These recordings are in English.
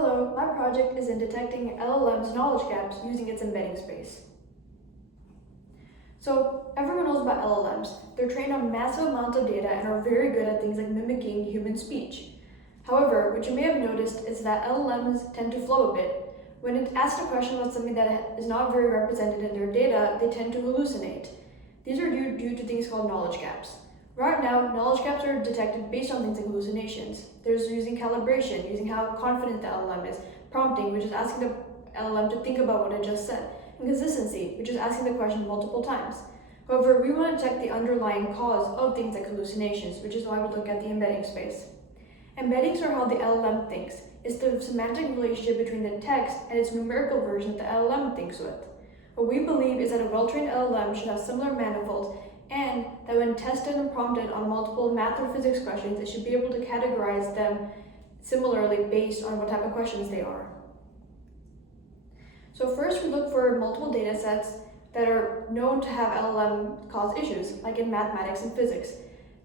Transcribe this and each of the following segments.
Hello, my project is in detecting LLM's knowledge gaps using its embedding space. So everyone knows about LLMs. They're trained on massive amounts of data and are very good at things like mimicking human speech. However, what you may have noticed is that LLMs tend to flow a bit. When it's asked a question about something that is not very represented in their data, they tend to hallucinate. These are due to things called knowledge gaps. Right now, knowledge gaps are detected based on things like hallucinations. There's using calibration, using how confident the LLM is, prompting, which is asking the LLM to think about what it just said, and consistency, which is asking the question multiple times. However, we want to check the underlying cause of things like hallucinations, which is why we look at the embedding space. Embeddings are how the LLM thinks. It's the semantic relationship between the text and its numerical version that the LLM thinks with. What we believe is that a well-trained LLM should have similar manifolds, and that when tested and prompted on multiple math or physics questions, it should be able to categorize them similarly based on what type of questions they are. So first, we look for multiple data sets that are known to have LLM cause issues, like in mathematics and physics.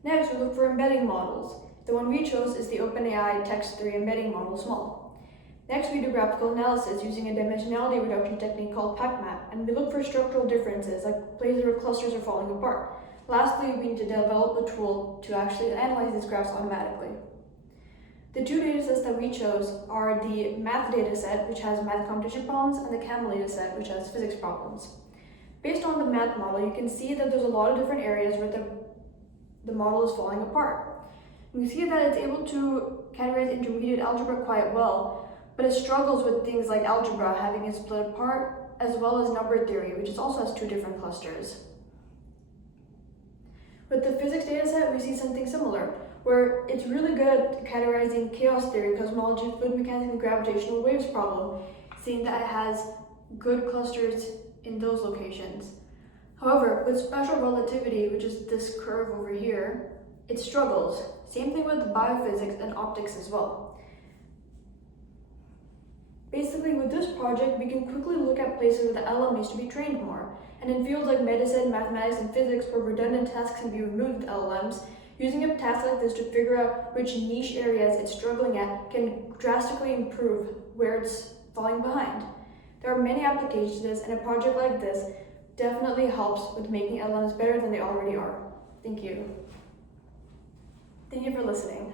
Next, we look for embedding models. The one we chose is the OpenAI Text-3 embedding model small. Next, we do graphical analysis using a dimensionality reduction technique called PacMap, and we look for structural differences, like places where clusters are falling apart. Lastly, we need to develop a tool to actually analyze these graphs automatically. The two datasets that we chose are the math dataset, which has math computation problems, and the camel dataset, which has physics problems. Based on the math model, you can see that there's a lot of different areas where the model is falling apart. We see that it's able to categorize intermediate algebra quite well, but it struggles with things like algebra having it split apart, as well as number theory, which also has two different clusters. With the physics dataset, we see something similar, where it's really good at categorizing chaos theory, cosmology, fluid mechanics, and gravitational waves problem, seeing that it has good clusters in those locations. However, with special relativity, which is this curve over here, it struggles. Same thing with biophysics and optics as well. Basically, with this project, we can quickly look at places where the LLM needs to be trained more. And in fields like medicine, mathematics, and physics, where redundant tasks can be removed with LLMs, using a task like this to figure out which niche areas it's struggling at can drastically improve where it's falling behind. There are many applications to this, and a project like this definitely helps with making LLMs better than they already are. Thank you. Thank you for listening.